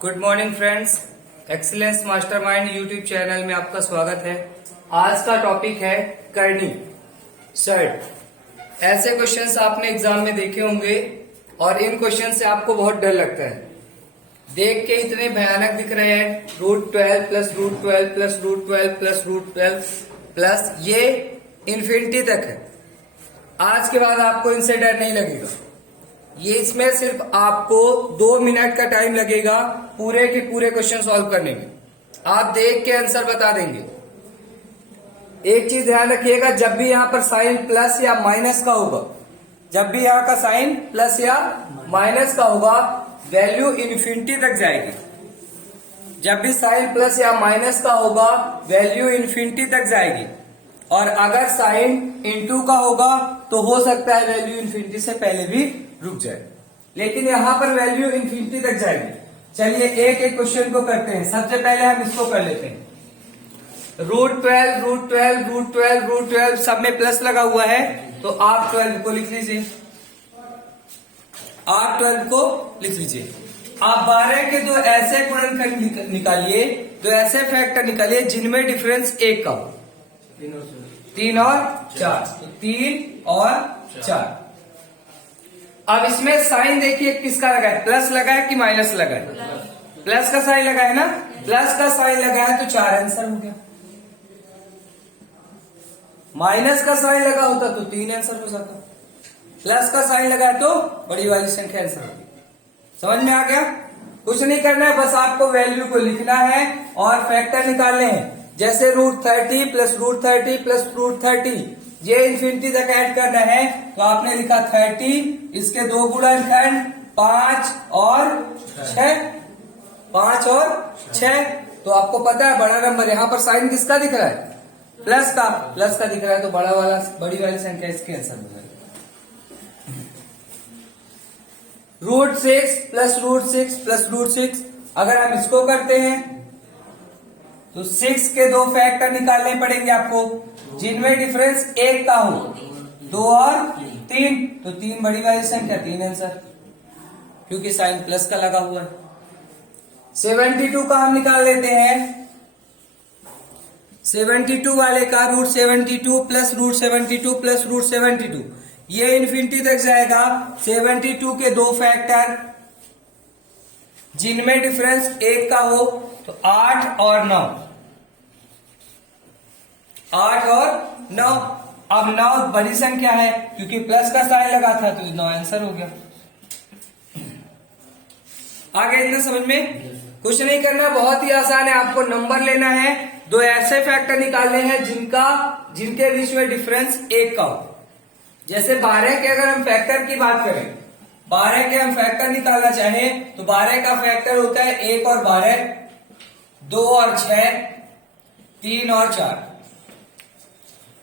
Good morning friends, excellence mastermind YouTube channel में आपका स्वागत है। आज का टॉपिक है करनी सर्ट। ऐसे क्वेश्चंस आपने एग्जाम में देखे होंगे और इन क्वेश्चन से आपको बहुत डर लगता है। देख के इतने भयानक दिख रहे हैं, √12 प्लस √12 प्लस √12 प्लस √12 प्लस ये इन्फिनिटी तक है। आज के बाद आपको इनसे डर नहीं लगेगा। ये इसमें सिर्फ आपको 2 मिनट का टाइम लगेगा पूरे के पूरे क्वेश्चन सॉल्व करने में। आप देख के आंसर बता देंगे। एक चीज ध्यान रखिएगा, जब भी यहां पर साइन प्लस या माइनस का होगा, जब भी यहां का साइन प्लस या माइनस का होगा, वैल्यू इन्फिनिटी तक जाएगी। जब भी साइन प्लस या माइनस का होगा, वैल्यू इन्फिनिटी तक जाएगी। और अगर साइन इनटू का होगा तो हो सकता है वैल्यू इन्फिनिटी से पहले भी रुक जाए, लेकिन यहां पर वैल्यू इन्फिनिटी तक जाएगी। चलिए एक एक क्वेश्चन को करते हैं। सबसे पहले हम इसको कर लेते हैं। √12 √12 √12 √12 सब में प्लस लगा हुआ है, तो आप 12 को लिख लीजिए। आप 12 को लिख लीजिए। आप 12 के दो ऐसे गुणनखंड निकालिए, दो ऐसे फैक्टर निकालिए जिनमें डिफरेंस 1 का हो। 3 और 4, 3 और 4। अब इसमें साइन देखिए किसका लगा है, प्लस लगा है कि माइनस लगा है? प्लस का साइन लगा है ना, प्लस का साइन लगा है तो 4 आंसर हो गया। माइनस का साइन लगा होता तो 3 आंसर हो जाता। प्लस का साइन लगा है तो बड़ी वाली संख्या आंसर होगी। समझ में आ गया? कुछ नहीं करना है, बस आपको वैल्यू को लिखना है और फैक्टर निकालने हैं। जैसे √30 प्लस √30 प्लस √30, ये इन्फिनिटी तक ऐड करना है, तो आपने लिखा 30, इसके दो गुणनखंड 5 और 6, 5 और 6। तो आपको पता है बड़ा नंबर, यहां पर साइन किसका दिख रहा है? प्लस का। प्लस का दिख रहा है तो बड़ी वाली संख्या इसके आंसर हो जाएगी। √6 प्लस √6 प्लस √6, अगर हम इसको करते हैं तो 6 के दो फैक्टर निकालने पड़ेंगे आपको जिनमें डिफरेंस 1 का हो। 2 और 3, तो 3 बड़ी वाली संख्या, 3 आंसर, क्योंकि साइन प्लस का लगा हुआ है। 72 का हम निकाल लेते हैं। 72 वाले का √72 प्लस √72 प्लस √72, ये इन्फिनिटी तक जाएगा। 72 के दो फैक्टर जिनमें डिफरेंस 1 का हो, तो 8 और 9, 8 और 9। अब 9 बड़ी संख्या है, क्योंकि प्लस का साइन लगा था तो 9 आंसर हो गया। आगे इतना समझ में? कुछ नहीं करना, बहुत ही आसान है। आपको नंबर लेना है, दो ऐसे फैक्टर निकालने हैं जिनके बीच में डिफरेंस 1 का हो। जैसे 12 के अगर हम फैक्टर की बात करें, 12 के हम फैक्टर निकालना चाहें तो 12 का फैक्टर होता है 1 और 12, 2 और 6, 3 और 4।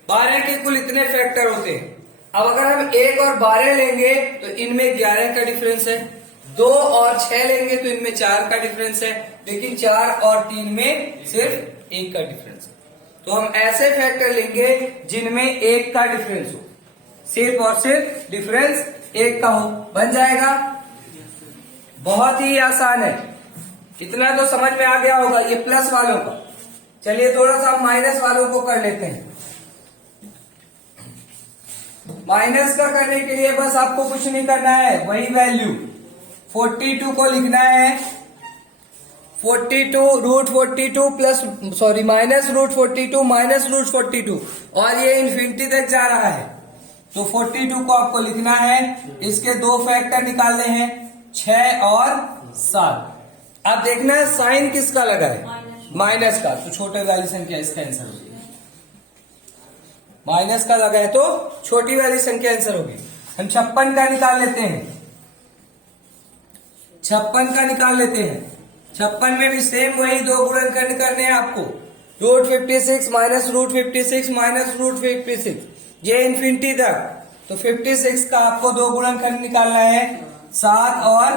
12 के कुल इतने फैक्टर होते हैं। अब अगर हम 1 और 12 लेंगे तो इनमें 11 का डिफरेंस है। 2 और 6 लेंगे तो इनमें 4 का डिफरेंस है, लेकिन 4 और 3 में सिर्फ 1 का डिफरेंस है। तो हम ऐसे फैक्टर लेंगे जिनमें 1 का डिफरेंस हो, सिर्फ और सिर्फ डिफरेंस 1 का हो। बन जाएगा। बहुत ही आसान है, इतना तो समझ में आ गया होगा ये प्लस वालों का। चलिए थोड़ा सा माइनस वालों को कर लेते हैं। माइनस का करने के लिए बस आपको कुछ नहीं करना है, वही वैल्यू 42 को लिखना है। 42 √42 प्लस माइनस √42 माइनस √42, और ये इन्फिनिटी तक जा रहा है, तो 42 को आपको लिखना है। इसके दो फैक्टर निकालने हैं, 6 और 7। अब देखना है साइन किसका लगा है, माइनस का, तो छोटे वाली संख्या इसका आंसर होगी। माइनस का लगा है तो छोटी वाली संख्या आंसर होगी। हम 56 का निकाल लेते हैं। 56 का निकाल लेते हैं। 56 में भी सेम वही दो गुणनखंड करने हैं आपको। √56 माइनस √56 माइनस √56, ये इन्फिनिटी तक, तो 56 का आपको दो गुणनखंड निकालना है, 7 और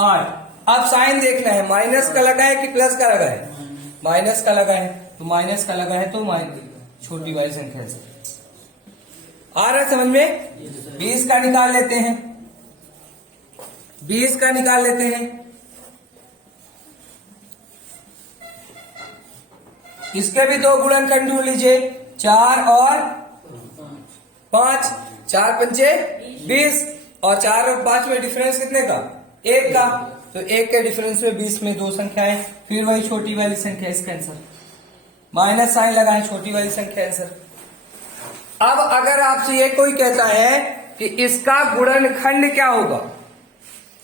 8। अब साइन देखना है, माइनस का लगा है कि प्लस का लगा है? माइनस का लगा है, तो माइनस का लगा है तो छोटी वाली संख्या से आ रहा है समझ में? 20 का निकाल लेते हैं। 20 का निकाल लेते हैं। इसके भी दो गुणनखंड ढूंढ लीजिए, 4 और 5, 4 पंचे 20 और 4 और 5 में डिफरेंस कितने का? 1 का। तो 1 के डिफरेंस में 20 में दो संख्याएं, फिर वही छोटी वाली संख्या, इसका आंसर माइनस साइन लगाएं, छोटी वाली संख्या आंसर। अब अगर आपसे ये कोई कहता है कि इसका गुणनखंड क्या होगा,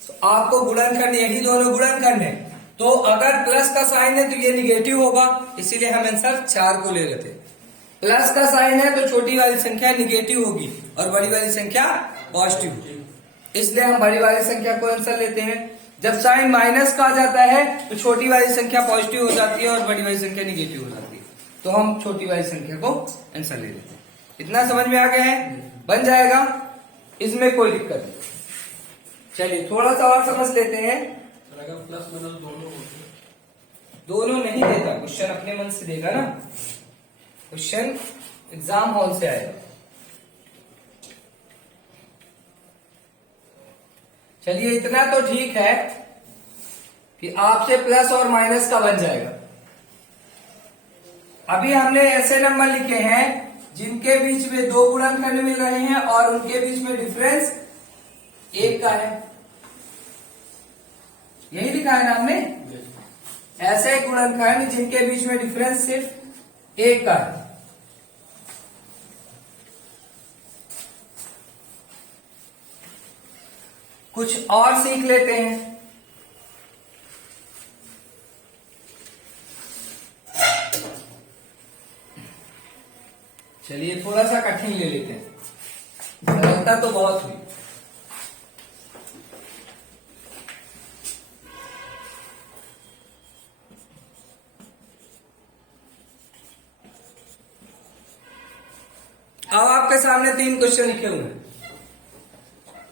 तो आपको गुणनखंड, यही दोनों गुणनखंड है, तो अगर प्लस का साइन है तो ये निगेटिव होगा, इसीलिए हम आंसर 4 को ले लेते हैं। प्लस का साइन है तो छोटी वाली संख्या निगेटिव होगी और बड़ी वाली संख्या पॉजिटिव, इसलिए हम बड़ी वाली संख्या को आंसर लेते हैं। जब साइन माइनस का आ जाता है तो छोटी वाली संख्या पॉजिटिव हो जाती है और बड़ी वाली संख्या निगेटिव हो जाती है, तो हम छोटी वाली संख्या को आंसर ले लेते हैं। इतना समझ में आ गया है? बन जाएगा, इसमें कोई दिक्कत नहीं। चलिए थोड़ा सा और समझ लेते हैं। प्लस माइनस दोनों नहीं देता क्वेश्चन, अपने मन से देगा ना, क्वेश्चन एग्जाम हॉल से आएगा। चलिए इतना तो ठीक है कि आपसे प्लस और माइनस का बन जाएगा। अभी हमने ऐसे नंबर लिखे हैं जिनके बीच में दो गुणनखंड मिल रहे हैं और उनके बीच में डिफरेंस 1 का है, यही लिखा है ना हमने। ऐसे गुणनखंड जिनके बीच में डिफरेंस सिर्फ 1 का है। कुछ और सीख लेते हैं। चलिए थोड़ा सा कठिन ले लेते हैं, सरलता तो बहुत हुई। अब आपके सामने 3 क्वेश्चन लिखे हुए हैं।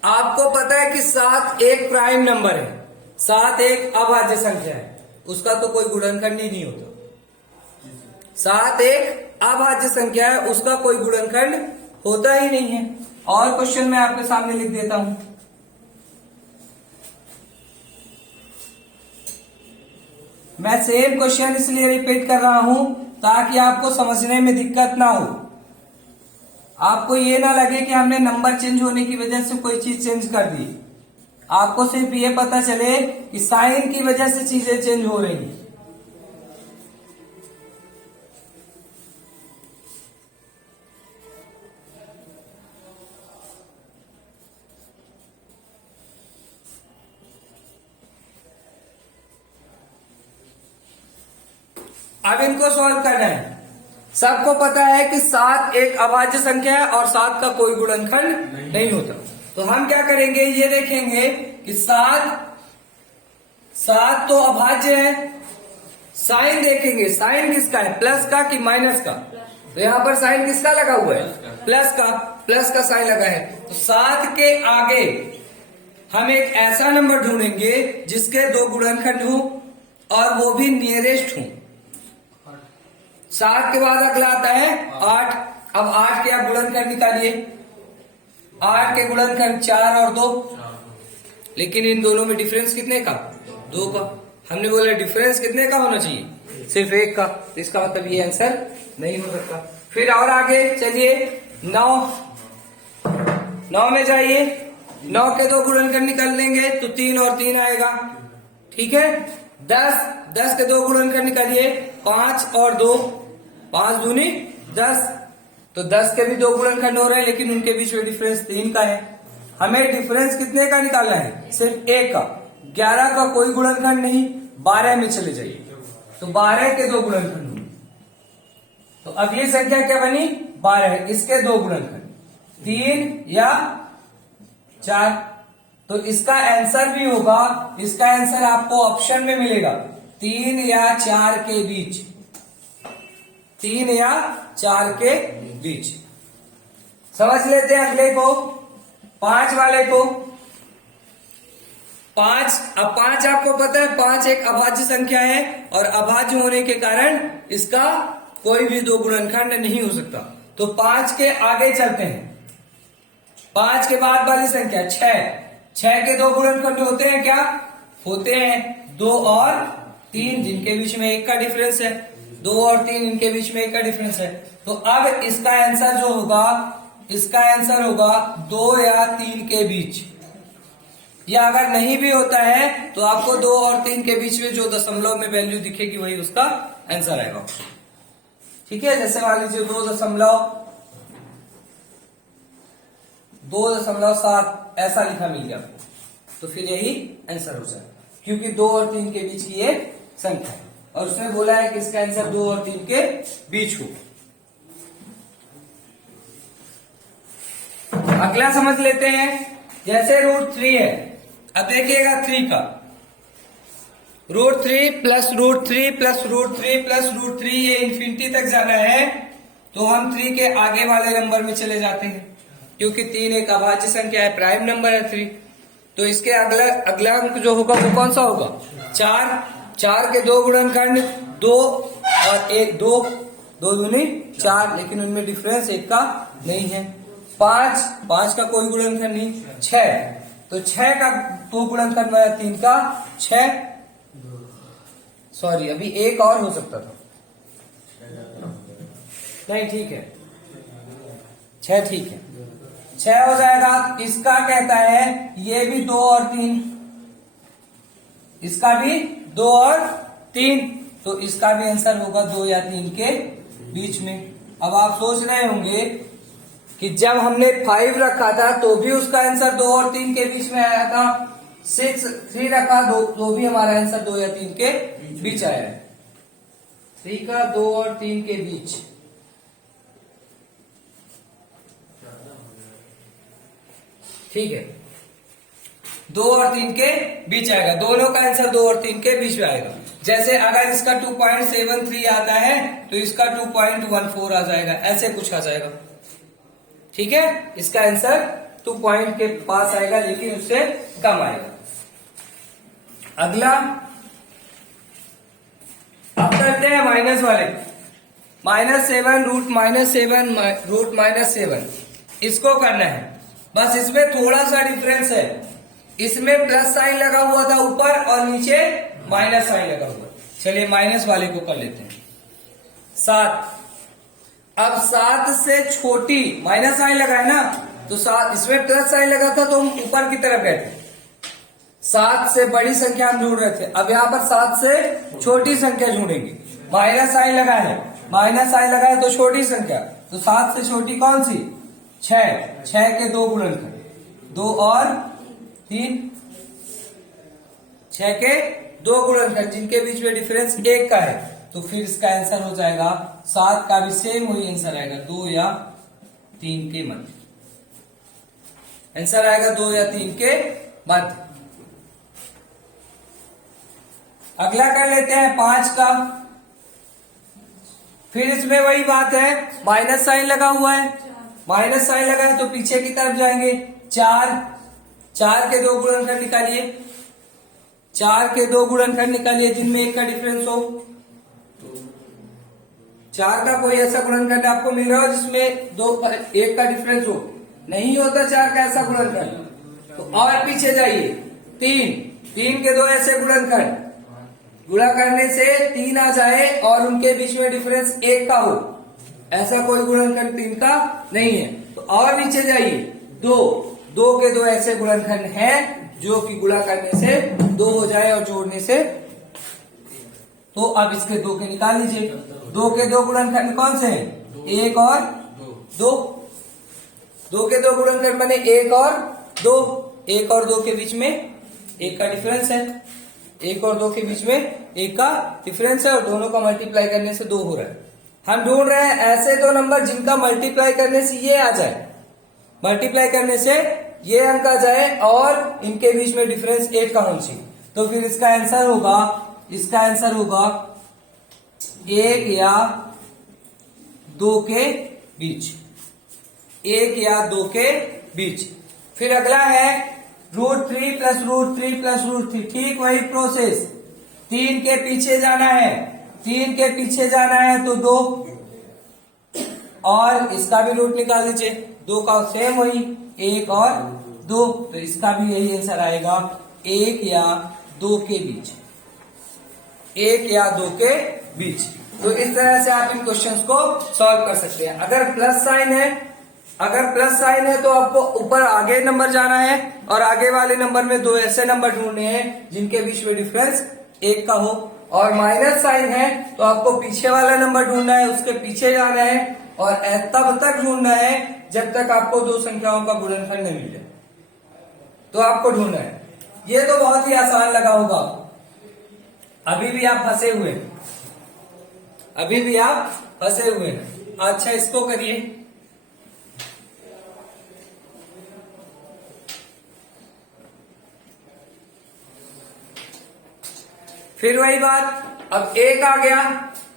आपको पता है कि 7 एक प्राइम नंबर है, 7 एक अभाज्य संख्या है, उसका तो कोई गुणनखंड ही नहीं होता। 7 एक अभाज्य संख्या है, उसका कोई गुणनखंड होता ही नहीं है। और क्वेश्चन मैं आपके सामने लिख देता हूं। मैं सेम क्वेश्चन इसलिए रिपीट कर रहा हूं ताकि आपको समझने में दिक्कत ना हो, आपको ये ना लगे कि हमने नंबर चेंज होने की वजह से कोई चीज चेंज कर दी। आपको सिर्फ ये पता चले कि साइन की वजह से चीजें चेंज हो रही हैं। अब इनको सॉल्व करना है। सबको पता है कि 7 एक अभाज्य संख्या है और 7 का कोई गुणनखंड नहीं होता। तो हम क्या करेंगे, ये देखेंगे कि 7 तो अभाज्य है। साइन देखेंगे, साइन किसका है, प्लस का कि माइनस का। तो यहाँ पर साइन किसका लगा हुआ है, प्लस का, प्लस का साइन लगा है। तो 7 के आगे हम एक ऐसा नंबर ढूंढेंगे जिसके दो गुणनखंड हो और वो भी नियरेस्ट हो। 7 के बाद अगला आता है 8। अब 8 के आप गुणनखंड निकालिए। 8 के गुणनखंड 4 और 2, लेकिन इन दोनों में डिफरेंस कितने का, 2 का। हमने बोला डिफरेंस कितने का होना चाहिए, सिर्फ 1 का। तो इसका मतलब ये आंसर नहीं हो सकता। फिर और आगे चलिए, 9 में जाइए। 9 के दो गुणनखंड निकाल लेंगे तो 3 और 3 आएगा, ठीक है। 10 के दो गुणनखंड निकालिए, 5 और 2, 5 दूनी 10। तो 10 के भी दो गुणनखंड हो रहे हैं, लेकिन उनके बीच में डिफरेंस 3 का है। हमें डिफरेंस कितने का निकालना है, सिर्फ 1 का। 11 का कोई गुणनखंड नहीं, 12 में चले जाइए तो 12 के दो गुणनखंड होंगे। तो अगली संख्या क्या बनी, 12। इसके दो गुणनखंड 3 या 4। तो इसका आंसर भी होगा, इसका आंसर आपको ऑप्शन में मिलेगा 3 या 4 के बीच, 3 या 4 के बीच। समझ लेते हैं अगले को, 5 वाले को। 5, अब 5 आपको पता है 5 एक अभाज्य संख्या है और अभाज्य होने के कारण इसका कोई भी दो गुणनखंड नहीं हो सकता। तो 5 के आगे चलते हैं। 5 के बाद वाली संख्या 6 के दो गुणनखंड होते हैं क्या, होते हैं 2 और 3, जिनके बीच में 1 का डिफरेंस है। 2 और 3 इनके बीच में 1 का डिफरेंस है। तो अब इसका आंसर जो होगा, इसका आंसर होगा 2 या 3 के बीच। या अगर नहीं भी होता है तो आपको 2 और 3 के बीच में जो दशमलव में वैल्यू दिखेगी वही उसका आंसर आएगा। ठीक है, जैसे मान लीजिए 2.7 ऐसा लिखा मिल गया आपको, तो फिर यही आंसर हो जाएगा, क्योंकि 2 और 3 के बीच की ये संख्या है और उसने बोला है कि इसका आंसर 2 और 3 के बीच हो। अगला समझ लेते हैं, जैसे √3 है। अब देखिएगा 3 का √3 प्लस √3 प्लस √3 प्लस √3 ये इंफिनिटी तक जाना है, तो हम 3 के आगे वाले नंबर में चले जाते हैं, क्योंकि 3 एक अभाज्य संख्या है, प्राइम नंबर है 3। तो इसके अगला अंक जो होगा वो कौन सा होगा? 4 के 2 गुणनखंड 2 और 1 2 दूनी 4, लेकिन उनमें डिफरेंस 1 का नहीं है। 5 का कोई गुणनखंड नहीं। 6 तो 6 का 2 गुणनखंड बना 3 का 6, सॉरी अभी 1 और हो सकता था, नहीं ठीक है 6 ठीक है, 6 हो जाएगा। इसका कहता है ये भी 2 और 3, इसका भी 2 और 3, तो इसका भी आंसर होगा 2 या 3 के बीच में। अब आप सोच रहे होंगे कि जब हमने 5 रखा था तो भी उसका आंसर 2 और 3 के बीच में आया था, 3 रखा तो भी हमारा आंसर 2 या 3 के बीच आया है। 3 का 2 और 3 के बीच, ठीक है, 2 और 3 के बीच आएगा, दोनों का आंसर 2 और 3 के बीच में आएगा। जैसे अगर इसका 2.73 आता है तो इसका 2.14 आ जाएगा, ऐसे कुछ आ जाएगा। ठीक है, इसका आंसर 2 पॉइंट के पास आएगा, लेकिन उससे कम आएगा। अगला अब करते हैं माइनस वाले। -7 √7 इसको करना है, बस इसमें थोड़ा सा डिफरेंस है, इसमें प्लस साइन लगा हुआ था ऊपर और नीचे माइनस साइन लगा हुआ। चलिए माइनस वाले को कर लेते हैं। 7, अब 7 से छोटी माइनस साइन लगा है ना, तो 7 इसमें प्लस साइन लगा था तो हम ऊपर की तरफ गए थे, 7 से बड़ी संख्या हम ढूंढ रहे थे। अब यहाँ पर 7 से छोटी संख्या ढूंढेंगे, माइनस साइन लगा है, माइनस साइन लगा है तो छोटी संख्या, तो 7 से छोटी कौन सी? 6 के 2 गुणनखंड 2 और 3, 6 के 2 गुणनखंड जिनके बीच में डिफरेंस 1 का है, तो फिर इसका आंसर हो जाएगा 7 का भी सेम वही आंसर आएगा, 2 या 3 के मध्य। आंसर आएगा 2 या 3 के मध्य। अगला कर लेते हैं 5 का। फिर इसमें वही बात है, माइनस साइन लगा हुआ है, माइनस साइन लगा है तो पीछे की तरफ जाएंगे। 4 के 2 गुणनखंड निकालिए, 4 के 2 गुणनखंड निकालिए जिनमें 1 का डिफरेंस हो। 4 का कोई ऐसा गुणनखंड आपको मिल रहा हो जिसमें 1 का डिफरेंस हो? नहीं होता 4 का ऐसा गुणनखंड। तो और पीछे जाइए, 3 के 2 ऐसे गुणनखंड, गुणा करने से 3 आ जाए और उनके बीच में डिफरेंस 1 का हो, ऐसा कोई गुणनखंड 3 का नहीं है। तो और नीचे जाइए, 2 के 2 ऐसे गुणनखंड हैं जो कि गुणा करने से 2 हो जाए और जोड़ने से, तो अब इसके 2 के निकाल लीजिए। 2 के 2 गुणनखंड कौन से हैं? 1 और 2। 2 के 2 गुणनखंड बने 1 और 2, 1 और 2 के बीच में 1 का डिफरेंस है, 1 और 2 के बीच में 1 का डिफरेंस है और दोनों का मल्टीप्लाई करने से 2 हो रहा है। हम ढूंढ रहे हैं ऐसे 2 नंबर जिनका मल्टीप्लाई करने से ये आ जाए, मल्टीप्लाई करने से ये अंक आ जाए और इनके बीच में डिफरेंस 1 का होना चाहिए। तो फिर इसका आंसर होगा 1 या 2 के बीच, 1 या 2 के बीच। फिर अगला है √3 प्लस √3 प्लस √3, ठीक वही प्रोसेस, 3 के पीछे जाना है, 3 के पीछे जाना है तो 2 और इसका भी रूट निकाल दीजिए, 2 का सेम वही 1 और 2, तो इसका भी यही आंसर आएगा 1 या 2 के बीच, 1 या 2 के बीच। तो इस तरह से आप इन क्वेश्चंस को सॉल्व कर सकते हैं। अगर प्लस साइन है तो आपको ऊपर आगे नंबर जाना है और आगे वाले नंबर में दो ऐसे नंबर ढूंढने हैं जिनके बीच में डिफरेंस 1 का हो। और माइनस साइन है तो आपको पीछे वाला नंबर ढूंढना है, उसके पीछे जाना है और तब तक ढूंढना है जब तक आपको दो संख्याओं का गुणनफल न मिल जाए, तो आपको ढूंढना है। ये तो बहुत ही आसान लगा होगा। अभी भी आप फंसे हुए हैं। अच्छा, इसको करिए। फिर वही बात, अब 1 आ गया।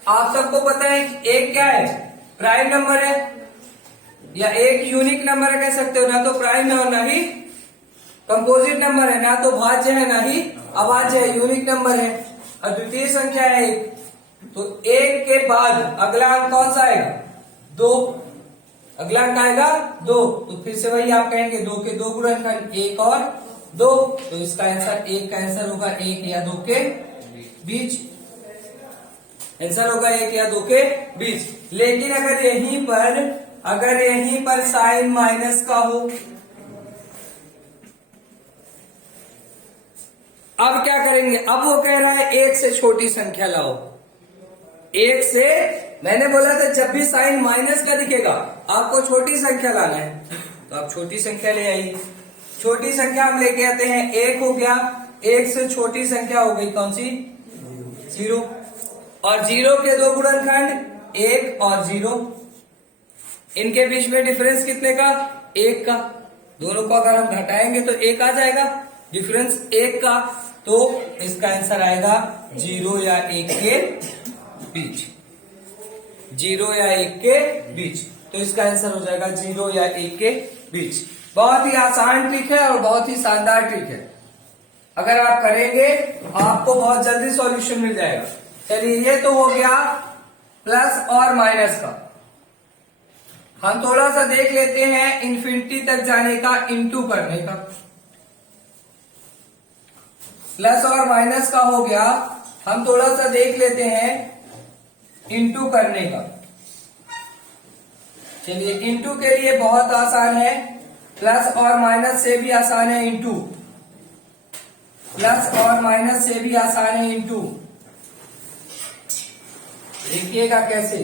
आप सबको पता है कि 1 क्या है? प्राइम नंबर है या एक यूनिक नंबर कह सकते हो। ना तो प्राइम है और ना ही कंपोजिट नंबर है, ना तो भाज्य है ना ही अभाज्य है, यूनिक नंबर है। अद्वितीय संख्या है 1। तो 1 के बाद अगला अंक कौन सा आएगा? 2। अगला अंक आएगा 2। तो फिर से वही आप कहेंगे 2 के 2 गुणनखंड 1 और 2। तो इसका आंसर 1 का आंसर होगा 1 या 2 के बीच। आंसर होगा 1 या 2 के बीच। लेकिन अगर यहीं पर साइन माइनस का हो, अब क्या करेंगे? अब वो कह रहा है 1 से छोटी संख्या लाओ। 1 से, मैंने बोला था जब भी साइन माइनस का दिखेगा आपको छोटी संख्या लाना है, तो आप छोटी संख्या ले आइए। छोटी संख्या हम लेके आते हैं। 1 हो गया, 1 से छोटी संख्या हो गई कौन सी? 0। और 0 के 2 गुणनखंड 1 और 0। इनके बीच में डिफरेंस कितने का? 1 का। दोनों को अगर हम घटाएंगे तो 1 आ जाएगा, डिफरेंस 1 का। तो इसका आंसर आएगा 0 या 1 के बीच। 0 या 1 के बीच। तो इसका आंसर हो जाएगा 0 या 1 के बीच। बहुत ही आसान ट्रिक है और बहुत ही शानदार ट्रिक है। अगर आप करेंगे आपको बहुत जल्दी सॉल्यूशन मिल जाएगा। चलिए, ये तो हो गया प्लस और माइनस का। हम थोड़ा सा देख लेते हैं इन्फिनिटी तक जाने का, इनटू करने का। प्लस और माइनस का हो गया, हम थोड़ा सा देख लेते हैं इनटू करने का। चलिए, इनटू के लिए बहुत आसान है, प्लस और माइनस से भी आसान है इनटू। प्लस और माइनस से भी आसान है इनटू। देखिएगा कैसे।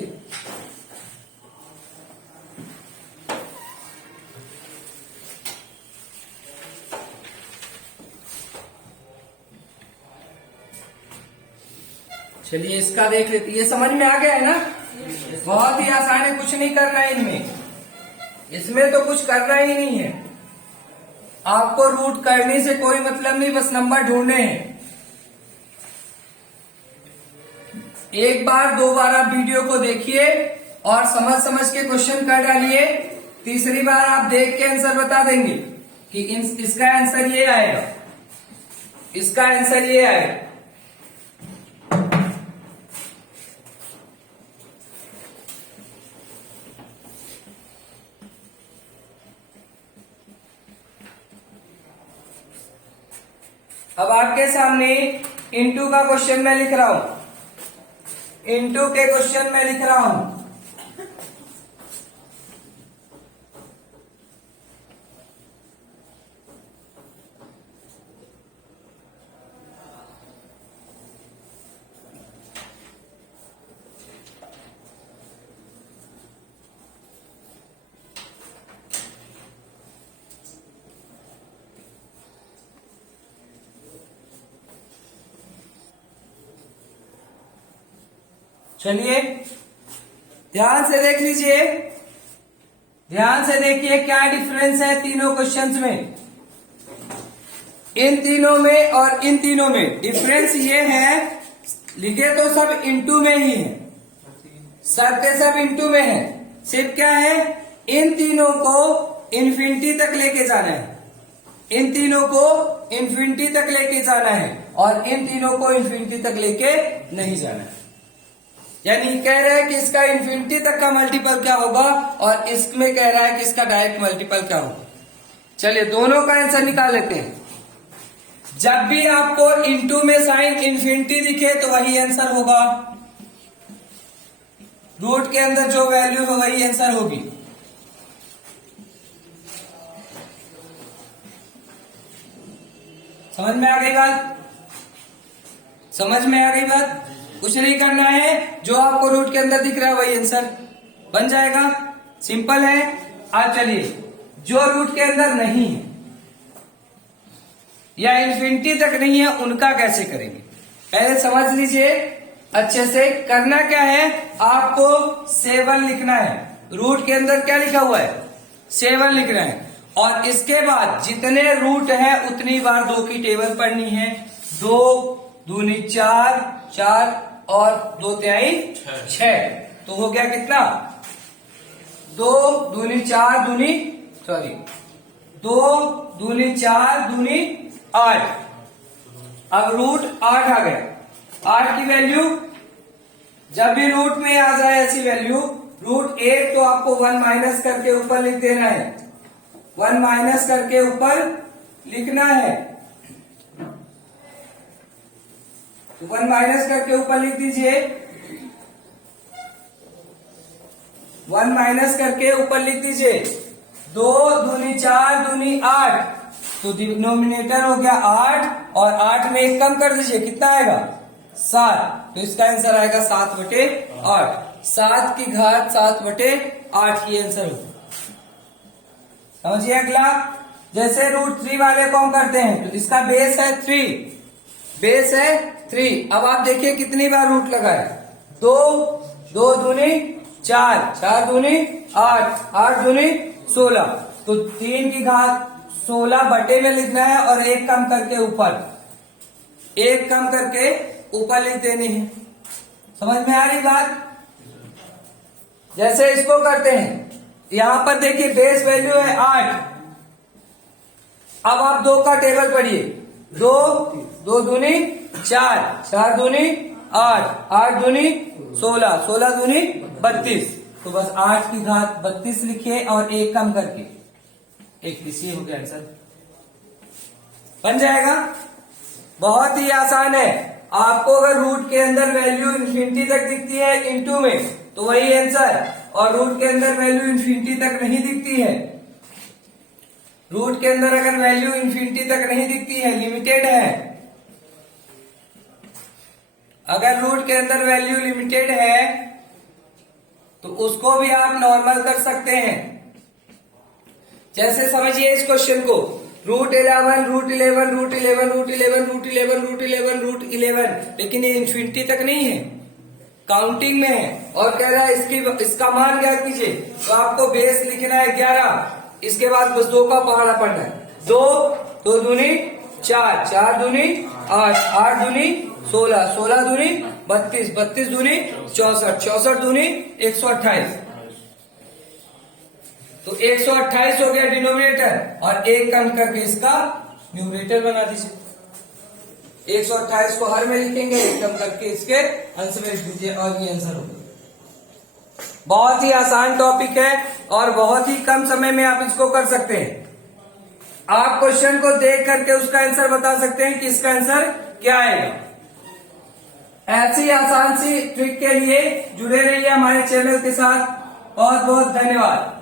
चलिए, इसका देख लेते। ये समझ में आ गया है ना? बहुत ही आसान है, कुछ नहीं करना है इनमें। इसमें तो कुछ करना ही नहीं है। आपको रूट करने से कोई मतलब नहीं, बस नंबर ढूंढने हैं। एक बार 2 बार आप वीडियो को देखिए और समझ के क्वेश्चन कर डालिए। तीसरी बार आप देख के आंसर बता देंगे कि इसका आंसर ये आएगा, इसका आंसर ये आएगा। अब आपके सामने इनटू का क्वेश्चन मैं लिख रहा हूं। इनटू के क्वेश्चन मैं लिख रहा हूं। चलिए, ध्यान से देख लीजिए। ध्यान से देखिए क्या डिफरेंस है तीनों क्वेश्चंस में। इन तीनों में और इन तीनों में डिफरेंस ये है, लिखे तो सब इनटू में ही है, सब के सब इनटू में है। सिर्फ क्या है, इन तीनों को इन्फिनिटी तक लेके जाना है। इन तीनों को इन्फिनिटी तक लेके जाना है और इन तीनों को इन्फिनिटी तक लेके नहीं जाना है। यानी कह रहा है कि इसका इन्फिनिटी तक का मल्टीपल क्या होगा और इसमें कह रहा है कि इसका डायरेक्ट मल्टीपल क्या होगा। चलिए, दोनों का आंसर निकाल लेते हैं। जब भी आपको इनटू में साइन इन्फिनिटी दिखे तो वही आंसर होगा। रूट के अंदर जो वैल्यू है वही आंसर होगी। समझ में आ गई बात? समझ में आ गई बात? कुछ नहीं करना है, जो आपको रूट के अंदर दिख रहा है वही आंसर बन जाएगा। सिंपल है। आज चलिए, जो रूट के अंदर नहीं है या इन्फिनिटी तक नहीं है उनका कैसे करेंगे, पहले समझ लीजिए अच्छे से। करना क्या है, आपको 7 लिखना है। रूट के अंदर क्या लिखा हुआ है, 7 लिखना है। और इसके बाद जितने रूट है उतनी बार 2 की टेबल पढ़नी है। 2 दूनी 4, 4 और 2 तिहाई 6। तो हो गया कितना, 2 दूनी 4 दूनी 2 दूनी 4 दूनी 8। अब रूट 8 आ गया। 8 की वैल्यू जब भी रूट में आ जाए ऐसी वैल्यू, रूट 8 तो आपको 1 माइनस करके ऊपर लिख देना है। 1 माइनस करके ऊपर लिखना है। तो 1 माइनस करके ऊपर लिख दीजिए। 1 माइनस करके ऊपर लिख दीजिए। 2 दूनी 4 दूनी 8, तो डिनोमिनेटर हो गया 8 और 8 में 1 कम कर दीजिए, कितना आएगा 7। तो इसका आंसर आएगा 7/8। 7 की घात 7/8 की आंसर होगा। समझिए। अगला, जैसे रूट 3 वाले को हम करते हैं तो इसका बेस है 3, बेस है 3। अब आप देखिए कितनी बार रूट लगा है, 2 2 दूनी 4, 4 दूनी 8, 8 दूनी 16। तो 3 की घात 16 बटे में लिखना है और 1 कम करके ऊपर, 1 कम करके ऊपर लिख देनी है। समझ में आ रही बात? जैसे इसको करते हैं, यहां पर देखिए बेस वैल्यू है 8। अब आप 2 का टेबल पढ़िए। 2 2 दूनी 4, 4 दूनी 8, 8 दूनी 16, 16 दूनी 32। तो बस 8 की घात 32 लिखिए और 1 कम करके 31 हो गया आंसर। बन जाएगा। बहुत ही आसान है। आपको अगर रूट के अंदर वैल्यू इन्फिनिटी तक दिखती है इनटू में तो वही आंसर, और रूट के अंदर वैल्यू इन्फिनिटी तक नहीं दिखती है, रूट के अंदर अगर वैल्यू इन्फिनिटी तक नहीं दिखती है, लिमिटेड है, अगर रूट के अंदर वैल्यू लिमिटेड है तो उसको भी आप नॉर्मल कर सकते हैं। जैसे समझिए इस क्वेश्चन को, root 11 root 11 root 11 root 11 root 11 root 11 root 11, लेकिन ये इन्फिनिटी तक नहीं है, काउंटिंग में है और कह रहा है इसका मान ज्ञात कीजिए। तो आपको बेस लिखना है 11, इसके बाद बस 2 का पहाड़ा पढ़ना है। 2 2 दूनी 4, 4 दूनी 8, 8 दूनी 16, 16 दूनी 32, 32 दूनी 64, 64 दूनी 128। तो 128 हो गया डिनोमिनेटर और 1 कम करके इसका न्यूमरेटर बना दीजिए। 128 को हर में लिखेंगे, 1 कम करके इसके आंसर में लिख दीजिए और ये आंसर होगा। बहुत ही आसान टॉपिक है और बहुत ही कम समय में आप इसको कर सकते हैं। आप क्वेश्चन को देख करके उसका आंसर बता सकते हैं कि इसका आंसर क्या आएगा। ऐसी आसान सी ट्रिक के लिए जुड़े रहिए हमारे चैनल के साथ। बहुत बहुत धन्यवाद।